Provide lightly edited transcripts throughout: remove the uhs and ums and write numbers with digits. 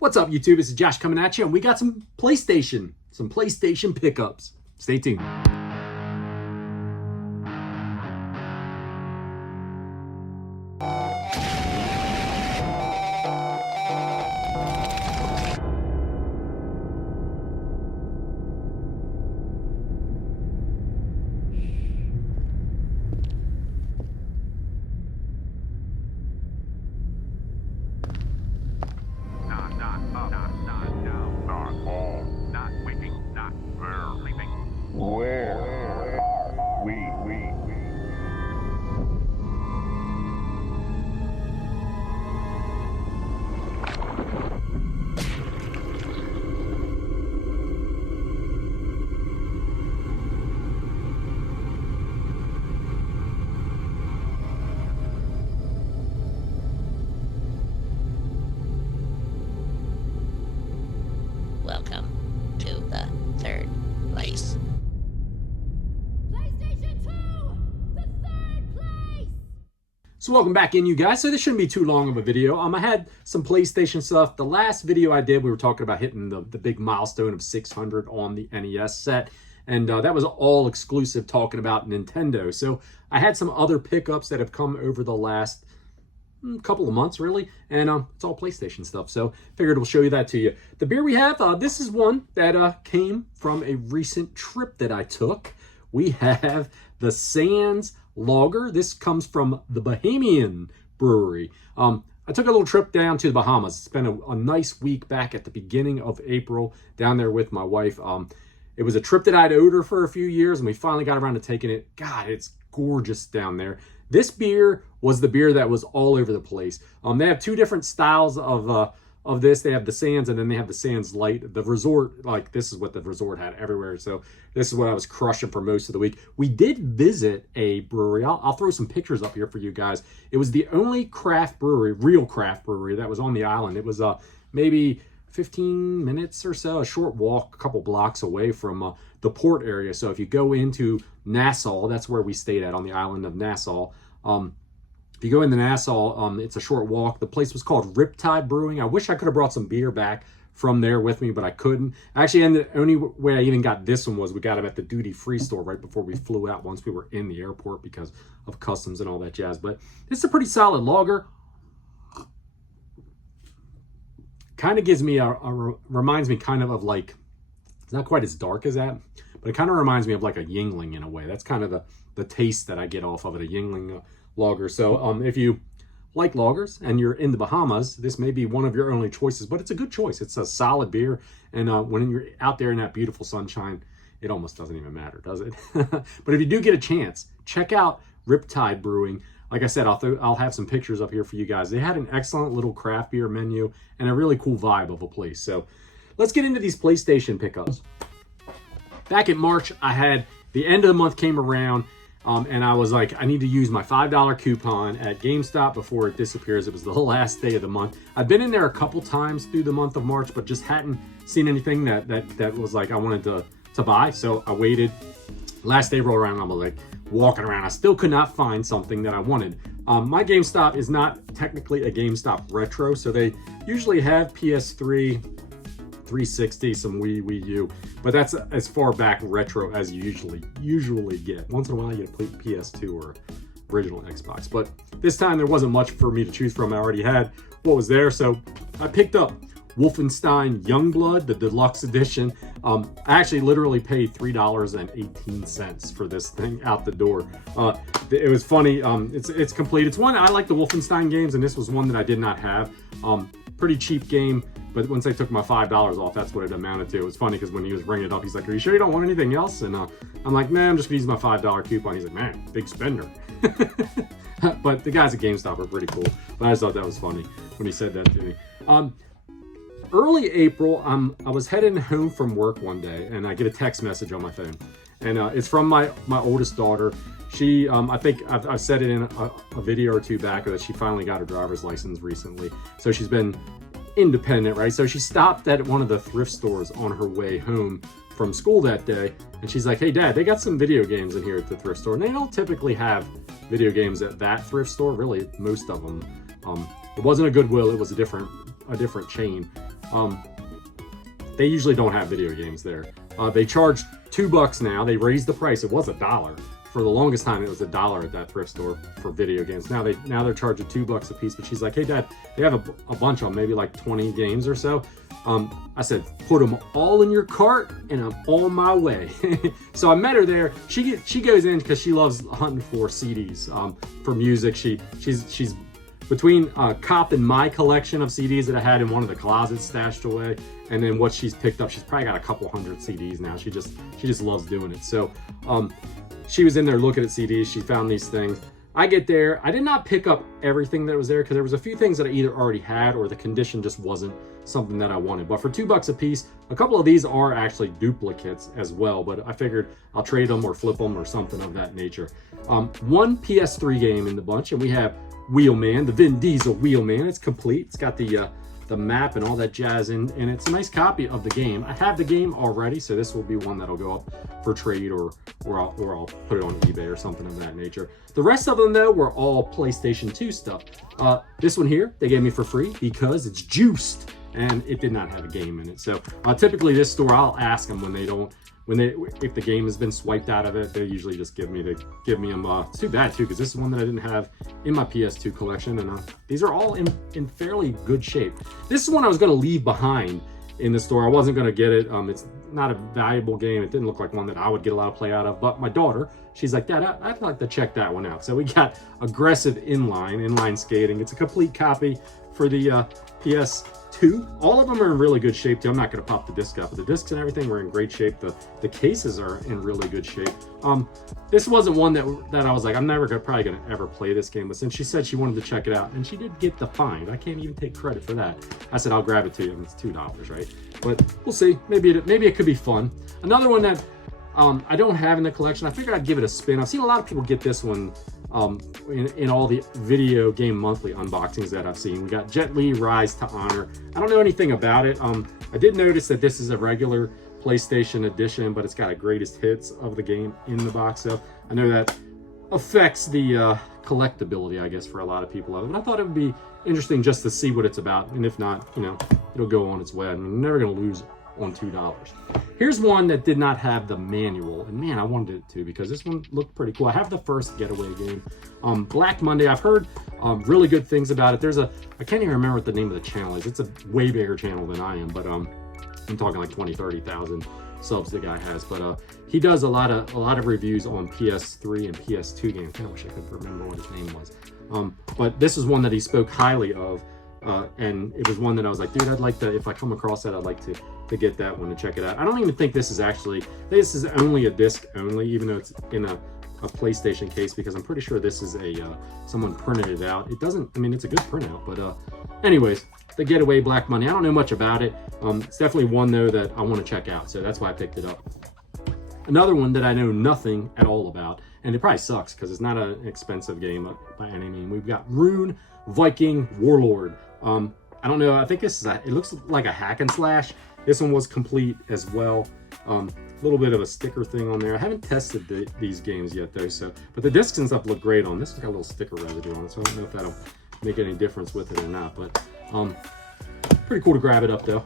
What's up, YouTube? This is Josh coming at you, and we got some PlayStation pickups. Stay tuned. Welcome to the third place. PlayStation 2! The third place! So welcome back in, you guys. So this shouldn't be too long of a video. I had some PlayStation stuff. The last video I did, we were talking about hitting the big milestone of 600 on the NES set. And that was all exclusive talking about Nintendo. So I had some other pickups that have come over the last couple of months, really, and it's all PlayStation stuff, so figured we'll show you that to you. The beer we have, this is one that came from a recent trip that I took. We have the Sands Lager. This comes from the Bahamian Brewery. I took a little trip down to the Bahamas. Spent a nice week back at the beginning of April down there with my wife. It was a trip that I'd owed her for a few years, and we finally got around to taking it. God, it's gorgeous down there. This beer was the beer that was all over the place. They have two different styles of this. They have the Sands, and then they have the Sands Light. The Resort, like, this is what the Resort had everywhere. So this is what I was crushing for most of the week. We did visit a brewery. I'll throw some pictures up here for you guys. It was the only craft brewery, real craft brewery, that was on the island. It was maybe 15 minutes or so, a short walk, a couple blocks away from the port area. So if you go into Nassau, that's where we stayed at, on the island of Nassau. If you go into Nassau, it's a short walk. The place was called Riptide Brewing. I wish I could have brought some beer back from there with me, but I couldn't. Actually, and the only way I even got this one was we got them at the duty-free store right before we flew out, once we were in the airport, because of customs and all that jazz. But it's a pretty solid lager. Kind of gives me reminds me kind of like, it's not quite as dark as that, but it kind of reminds me of like a Yingling in a way. That's kind of the taste that I get off of it, a Yingling lager. So if you like lagers and you're in the Bahamas, this may be one of your only choices, but it's a good choice. It's a solid beer, and when you're out there in that beautiful sunshine, it almost doesn't even matter, does it? But if you do get a chance, check out Riptide Brewing. Like I said, I'll have some pictures up here for you guys. They had an excellent little craft beer menu and a really cool vibe of a place. So let's get into these PlayStation pickups. Back in March, I had the end of the month came around, and I was like, I need to use my $5 coupon at GameStop before it disappears. It was the last day of the month. I've been in there a couple times through the month of March, but just hadn't seen anything that was like I wanted to buy. So I waited. Last day rolled around, I was like walking around. I still could not find something that I wanted. My GameStop is not technically a GameStop retro, so they usually have PS3, 360, some Wii U, but that's as far back retro as you usually get. Once in a while you get a PS2 or original Xbox, but this time there wasn't much for me to choose from. I already had what was there, so I picked up Wolfenstein Youngblood, the deluxe edition. I actually literally paid $3.18 for this thing out the door. It was funny. It's complete. It's one, I like the Wolfenstein games, and this was one that I did not have. Pretty cheap game, but once I took my $5 off, that's what it amounted to. It was funny because when he was ringing it up, he's like, "Are you sure you don't want anything else?" And I'm like, "Man, I'm just gonna use my $5 coupon." He's like, "Man, big spender." But the guys at GameStop are pretty cool. But I just thought that was funny when he said that to me. Early April, I was heading home from work one day, and I get a text message on my phone, and it's from my oldest daughter. She, I think I've said it in a video or two back that she finally got her driver's license recently. So she's been independent, right? So she stopped at one of the thrift stores on her way home from school that day, and she's like, "Hey Dad, they got some video games in here at the thrift store." And they don't typically have video games at that thrift store, really, most of them. It wasn't a Goodwill, it was a different chain. They usually don't have video games there. They charge $2 now. They raised the price. It was $1. For the longest time, it was $1 at that thrift store for video games. Now they're charging $2 a piece. But she's like, hey Dad, they have a bunch of them, maybe like 20 games or so. I said, put them all in your cart, and I'm on my way. So I met her there. She goes in because she loves hunting for CDs for music. She's between Cop and my collection of CDs that I had in one of the closets stashed away, and then what she's picked up. She's probably got a couple hundred CDs now. She just loves doing it. So she was in there looking at CDs. She found these things. I get there. I did not pick up everything that was there because there was a few things that I either already had or the condition just wasn't something that I wanted. But for $2 a piece, a couple of these are actually duplicates as well. But I figured I'll trade them or flip them or something of that nature. One PS3 game in the bunch, and we have Wheelman, the Vin Diesel Wheelman. It's complete. It's got the map and all that jazz in, and it's a nice copy of the game. I have the game already, so this will be one that'll go up for trade or I'll put it on eBay or something of that nature. The rest of them though were all PlayStation 2 stuff. This one here they gave me for free because it's juiced and it did not have a game in it. So typically this store, I'll ask them if the game has been swiped out of it, they usually just give me them. It's too bad too, because this is one that I didn't have in my PS2 collection, and these are all in fairly good shape. This is one I was going to leave behind in the store. I wasn't going to get it. It's not a valuable game. It didn't look like one that I would get a lot of play out of, but my daughter, she's like, Dad, I'd like to check that one out. So we got Aggressive Inline Skating. It's a complete copy for the PS2. All of them are in really good shape too. I'm not going to pop the disc up, but the discs and everything were in great shape. The cases are in really good shape. This wasn't one that I was like, I'm never probably going to ever play this game. But since she said she wanted to check it out, and she did get the find, I can't even take credit for that. I said I'll grab it to you, and it's $2, right? But we'll see. Maybe it could be fun. Another one that I don't have in the collection. I figured I'd give it a spin. I've seen a lot of people get this one in all the video game monthly unboxings that I've seen. We got Jet Li Rise to Honor. I don't know anything about it. I did notice that this is a regular PlayStation edition, but it's got a greatest hits of the game in the box. So I know that affects the collectability, I guess, for a lot of people. But I thought it would be interesting just to see what it's about. And if not, it'll go on its way. I'm never going to lose on $2. Here's one that did not have the manual, and man, I wanted it to because this one looked pretty cool. I have the first Getaway game, Black Monday. I've heard really good things about it. I can't even remember what the name of the channel is. It's a way bigger channel than I am, but I'm talking like 20-30,000 subs the guy has. But he does a lot of reviews on PS3 and PS2 games. I wish I could remember what his name was. But this is one that he spoke highly of. And it was one that I was like, dude, I'd like to, if I come across that, I'd like to get that one to check it out. I don't even think this is only a disc only, even though it's in a PlayStation case, because I'm pretty sure this is someone printed it out. It doesn't, it's a good printout, but anyways, the Getaway Black Money. I don't know much about it. It's definitely one though that I want to check out, so that's why I picked it up. Another one that I know nothing at all about, and it probably sucks because it's not an expensive game by any means. We've got Rune Viking Warlord. I don't know. I think this is it looks like a hack and slash. This one was complete as well. A little bit of a sticker thing on there. I haven't tested these games yet though. But the discs and stuff look great on this. It's got a little sticker residue on it, so I don't know if that'll make any difference with it or not. But pretty cool to grab it up though.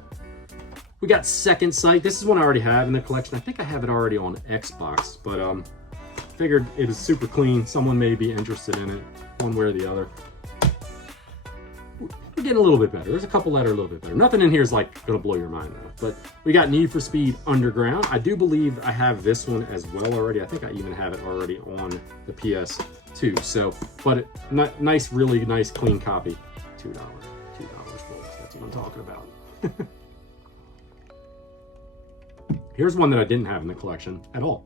We got Second Sight. This is one I already have in the collection. I think I have it already on Xbox, but figured it was super clean. Someone may be interested in it, one way or the other. We're getting a little bit better. There's a couple that are a little bit better. Nothing in here is like gonna blow your mind though. But we got Need for Speed Underground. I do believe I have this one as well already. I think I even have it already on the PS2. So, but nice, really nice, clean copy. $2, folks. That's what I'm talking about. Here's one that I didn't have in the collection at all.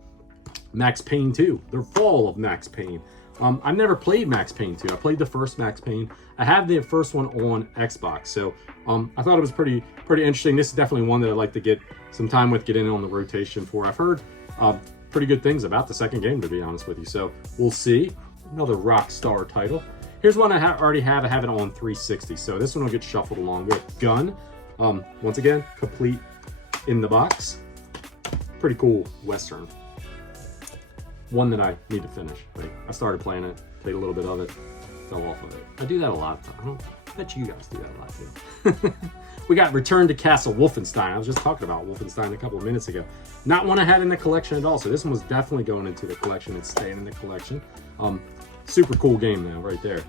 Max Payne 2, the fall of Max Payne. I've never played Max Payne 2. I played the first Max Payne. I have the first one on Xbox, so I thought it was pretty interesting. This is definitely one that I'd like to get some time with, get in on the rotation for. I've heard pretty good things about the second game, to be honest with you, so we'll see. Another Rockstar title. Here's one I already have. I have it on 360, so this one will get shuffled along with Gun. Once again, complete in the box. Pretty cool Western. One that I need to finish. Like, I started playing it, played a little bit of it, fell off of it. I do that a lot. bet you guys do that a lot too. We got Return to Castle Wolfenstein. I was just talking about Wolfenstein a couple of minutes ago. Not one I had in the collection at all. So this one was definitely going into the collection. It's staying in the collection. Super cool game though, right there.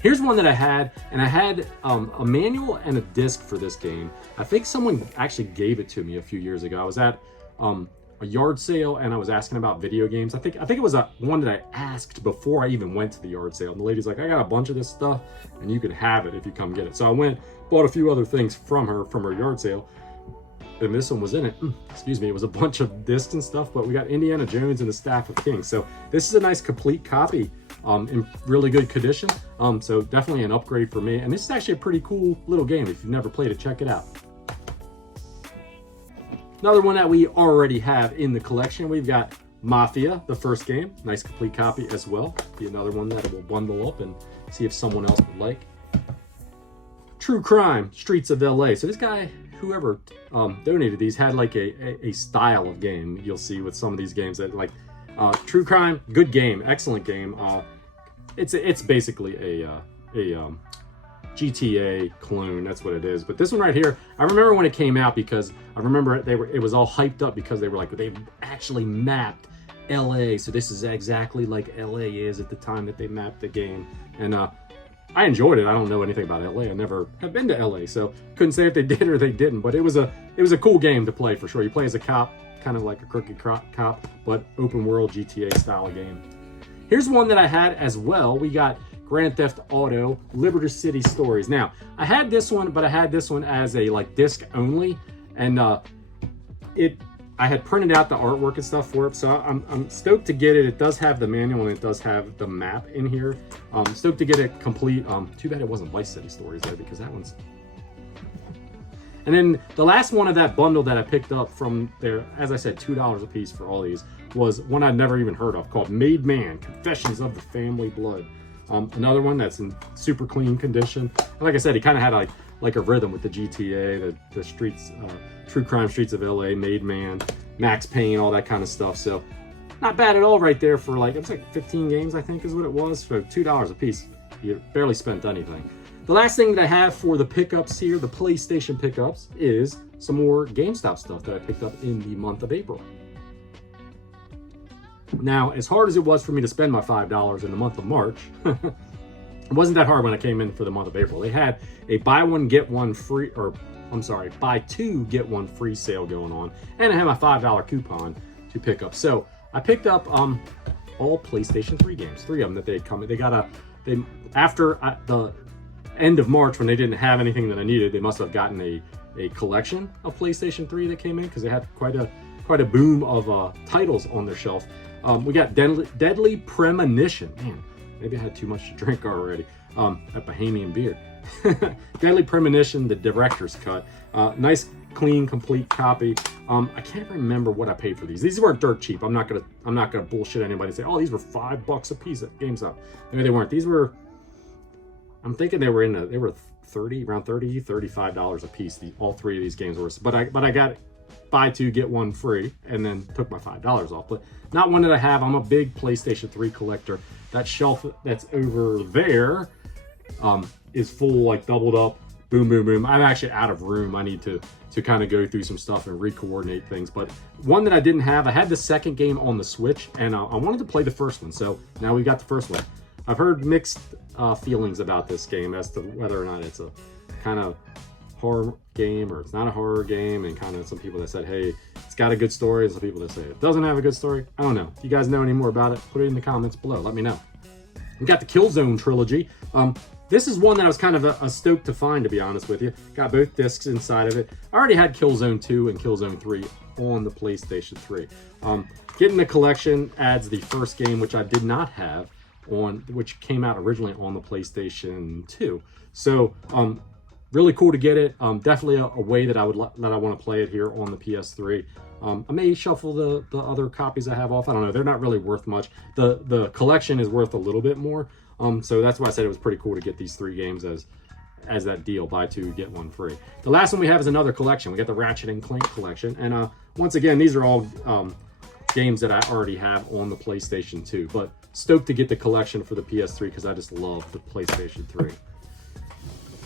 Here's one that I had, and I had a manual and a disc for this game. I think someone actually gave it to me a few years ago. I was at a yard sale and I was asking about video games. I think it was one that I asked before I even went to the yard sale. And the lady's like, I got a bunch of this stuff and you can have it if you come get it. So I went, bought a few other things from her yard sale. And this one was in it. Excuse me. It was a bunch of discs and stuff, but we got Indiana Jones and the Staff of Kings. So this is a nice complete copy in really good condition. So definitely an upgrade for me. And this is actually a pretty cool little game. If you've never played it, check it out. Another one that we already have in the collection, we've got Mafia, the first game. Nice complete copy as well. Be another one that we'll bundle up and see if someone else would like. True Crime, Streets of LA. So this guy, whoever donated these, had like a style of game. You'll see with some of these games that like True Crime, good game, excellent game. It's basically a GTA clone, that's what it is. But this one right here, I remember when it came out because I remember it was all hyped up because they were like, they actually mapped LA. So this is exactly like LA is at the time that they mapped the game. And I enjoyed it. I don't know anything about LA. I never have been to LA, so couldn't say if they did or they didn't. But it was a cool game to play for sure. You play as a cop, kind of like a crooked cop, but open world GTA style game. Here's one that I had as well. We got Grand Theft Auto Liberty City Stories. Now, I had this one, but I had this one as a like disc only, and I had printed out the artwork and stuff for it, so I'm stoked to get it. It does have the manual and it does have the map in here. Stoked to get it complete. Too bad it wasn't Vice City Stories there because that one's... And then the last one of that bundle that I picked up from there, as I said, $2 a piece for all these, was one I'd never even heard of called Made Man, Confessions of the Family Blood. Another one that's in super clean condition. And like I said, he kind of had like a rhythm with the GTA, the streets, True Crime, Streets of LA, Made Man, Max Payne, all that kind of stuff. So not bad at all right there for like, it was like 15 games, I think is what it was. For $2 a piece, you barely spent anything. The last thing that I have for the pickups here, the PlayStation pickups, is some more GameStop stuff that I picked up in the month of April. Now, as hard as it was for me to spend my $5 in the month of March, it wasn't that hard when I came in for the month of April. They had a buy one, get one free, or I'm sorry, buy two, get one free sale going on. And I had my $5 coupon to pick up. So I picked up all PlayStation 3 games, 3 of them that they had come. After the end of March, when they didn't have anything that I needed, they must have gotten a collection of PlayStation 3 that came in because they had quite a boom of titles on their shelf. We got Deadly Premonition. Man, maybe I had too much to drink already. That Bahamian beer. Deadly Premonition, the director's cut. Nice, clean, complete copy. I can't remember what I paid for these. These weren't dirt cheap. I'm not gonna bullshit anybody and say, oh, these were $5 a piece at GameStop. Maybe they weren't. These were, I'm thinking they were around $30, $35 a piece. All 3 of these games were. But I got buy two, get one free, and then took my $5 off. But not one that I have. I'm a big PlayStation 3 collector. That shelf that's over there is full, like doubled up, boom, boom, boom. I'm actually out of room. I need to kind of go through some stuff and re-coordinate things. But one that I didn't have, I had the second game on the Switch, and I wanted to play the first one. So now we got the first one. I've heard mixed feelings about this game as to whether or not it's a kind of horror game or it's not a horror game, and kind of some people that said, hey, it's got a good story, and some people that say it doesn't have a good story. I don't know. If you guys know any more about it, put it in the comments below. Let me know. We got the Killzone trilogy. This is one that I was kind of a stoked to find, to be honest with you. Got both discs inside of it. I already had Killzone 2 and Killzone 3 on the PlayStation 3. Getting the collection adds the first game, which I did not have which came out originally on the PlayStation 2. So really cool to get it. Definitely a way that I want to play it here on the PS3. I may shuffle the other copies I have off. I don't know. They're not really worth much. The collection is worth a little bit more. So that's why I said it was pretty cool to get these 3 games as that deal, buy 2, get 1 free. The last one we have is another collection. We got the Ratchet and Clank collection. And once again, these are all games that I already have on the PlayStation 2. But stoked to get the collection for the PS3 because I just love the PlayStation 3.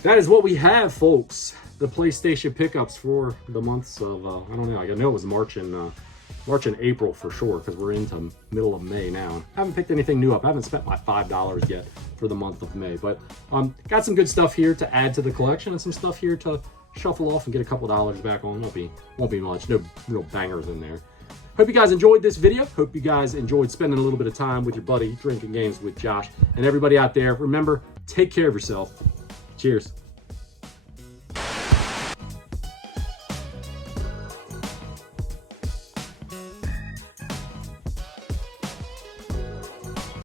that is what we have, folks. The PlayStation pickups for the months of, I don't know, I know it was March and April for sure, because we're into middle of May now. I haven't picked anything new up. I haven't spent my $5 yet for the month of May, but got some good stuff here to add to the collection and some stuff here to shuffle off and get a couple dollars back on. Won't be much. No real bangers in there. Hope you guys enjoyed this video. Hope you guys enjoyed spending a little bit of time with your buddy, drinking games with Josh. And everybody out there, remember, take care of yourself. Cheers.